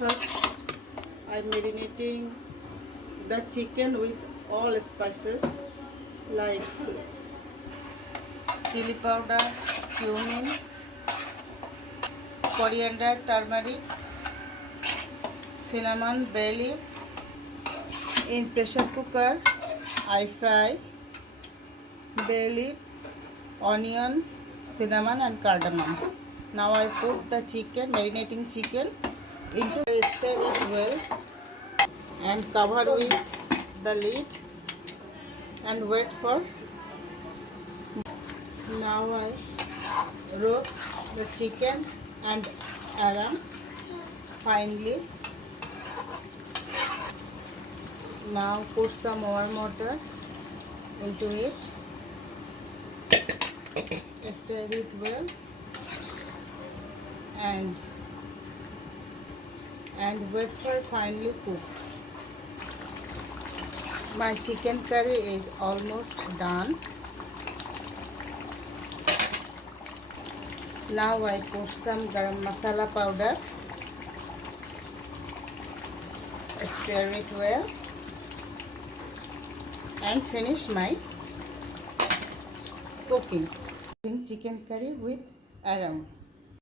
First, I'm marinating the chicken with all spices like chili powder, cumin, coriander, turmeric, cinnamon, bay leaf. In pressure cooker, I fry bay leaf, onion, cinnamon and cardamom. Now I put the chicken, marinating chicken into stir it well and cover with the lid and wait for. Now I roast the chicken and arum finely. Now put some warm water into it, stir it well and wait for finely cooked. My chicken curry is almost done. Now I put some garam masala powder, stir it well and finish my cooking. Chicken curry with arum.